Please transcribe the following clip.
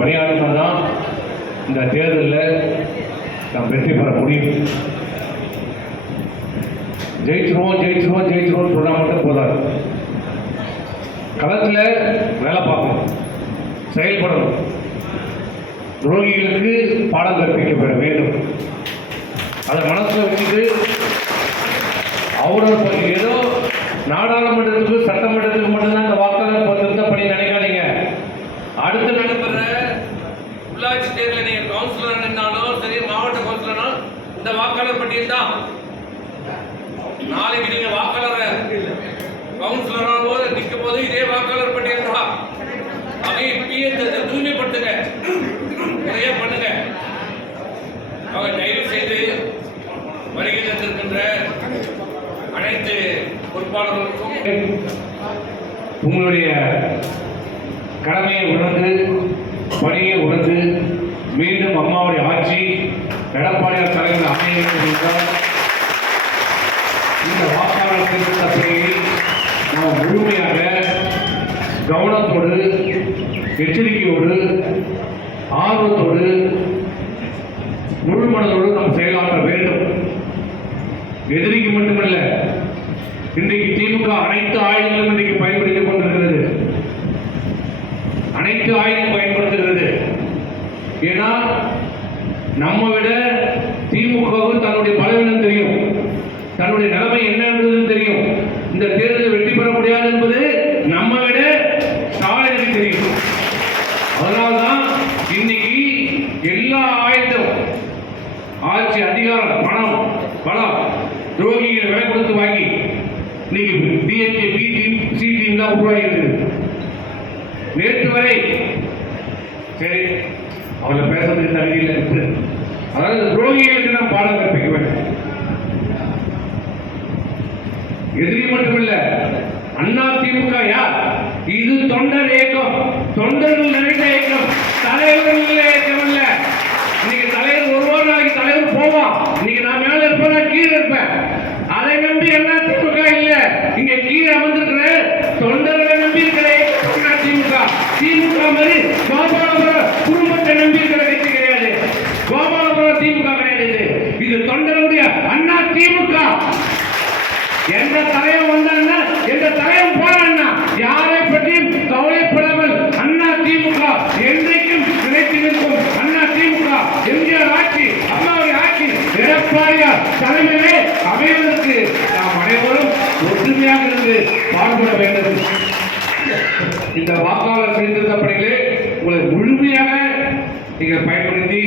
பணியாற்றினா தான் இந்த தேர்தலில் நாம் வெற்றி பெற முடியும். ஜெயிச்சிருவோம் ஜெயிச்சிருவோம் ஜெயிச்சிருவோம் சொன்னால் மட்டும் போதாது. களத்தில் வேலை பார்க்கணும் செயல்படணும். துரோகிகளுக்கு பாடம் கற்பிக்கப்பட வேண்டும். அதை மனசில் வச்சுட்டு அவரோட ஏதோ நாடாளுமன்றத்துக்கு இந்த வாக்காளர் பட்டியல் தான். நாளைக்கு நீங்க வாக்காளர் கவுன்சிலராக போது நிற்கும் போது இதே வாக்காளர் பட்டியல் தான். அதை இப்பயே தூய்மைப்படுத்துங்க. நிறைய பண்ணுங்க. அவங்க தயவு செய்து வருகை தந்திருக்கின்ற அனைத்து பொறுப்பாளர்களுக்கும் உங்களுடைய கடமையை உணர்ந்து பணியை உணர்ந்து மீண்டும் அம்மாவுடைய ஆட்சி எடப்பாடியார் தலைவர் அமைய வேண்டும் என்றால் இந்த வாக்காளர் திருத்த பணியை நாம் முழுமையாக கவனத்தோடு எச்சரிக்கையோடு ஆர்வத்தோடு முழு மனதோடு நாம் செயலாற்ற வேண்டும். எதிரிக்கு மட்டுமல்ல இன்றைக்கு திமுக அனைத்து ஆயுதங்களும் இன்றைக்கு பயன்படுத்திக் கொண்டிருக்கிறது அனைத்து ஆயுதம் பயன்படுத்துகிறது ஏன்னா நம்ம விட திமுகவும் தன்னுடைய பலவீனம் தெரியும். தன்னுடைய நிலைமை என்னன்றது தெரியும். இந்த தேர்தலில் வெற்றி பெற முடியாது என்பது நம்ம விட ஸ்டாலினுக்கு தெரியும். அதனால்தான் இன்னைக்கு எல்லா ஆயுதம் ஆட்சி அதிகாரம் பணம் பலம் துரோகிகளை விலை கொடுத்து வாங்கி இன்னைக்கு DMK B team C team தான் உருவாகிறது நேற்று வரை சரி அவங்க பேசுறதுக்கு தகுதி இல்லை என்று. அதாவது துரோகிகளுக்கு நாம் பாடம் கற்பிக்க வேண்டும். எதிரி மட்டுமில்ல அண்ணா திமுக யார்? இது தொண்டர் இயக்கம். தொண்டர்கள் நிறைந்த இயக்கம். தலைவர்கள் இல்லை இயக்கம் இல்ல. இன்னைக்கு தலைவர் ஒருவர் நாளைக்கு தலைவர் போவான். இன்னைக்கு நான் மேல இருப்பேன் நான் கீழே இருப்பேன். அதை நம்பி அண்ணா திமுக இல்ல. இங்க கீழே அமர்ந்திருக்கிற தொண்டர்களை நம்பி இருக்கிற அண்ணா திமுக. திமுக மாதிரி கோபாலபுரம் குடும்பத்தை நம்பி இருக்கிற கட்சி கிடையாது கோபாலபுரம் திமுக கிடையாது இது. இது தொண்டர்களுடைய அண்ணா திமுக. எந்த தலைவன் வந்தான்னா எந்த தலைவன் போறான்னா யாரை பற்றியும் கவலைப்படாமல் அண்ணா திமுக என்றைக்கும் நிலைத்து நிற்கும் அண்ணா திமுக எம்ஜிஆர் ஆட்சி அம்மாவுடைய ஆட்சி எடப்பாடியார் தலைமையிலே அமைவதற்கு நாம் அனைவரும் ஒற்றுமையாக இருந்து பாடுபட வேண்டும். இந்த வாக்காளர் சீர்திருத்த பணிகளை உங்களை முழுமையாக நீங்கள் பயன்படுத்தி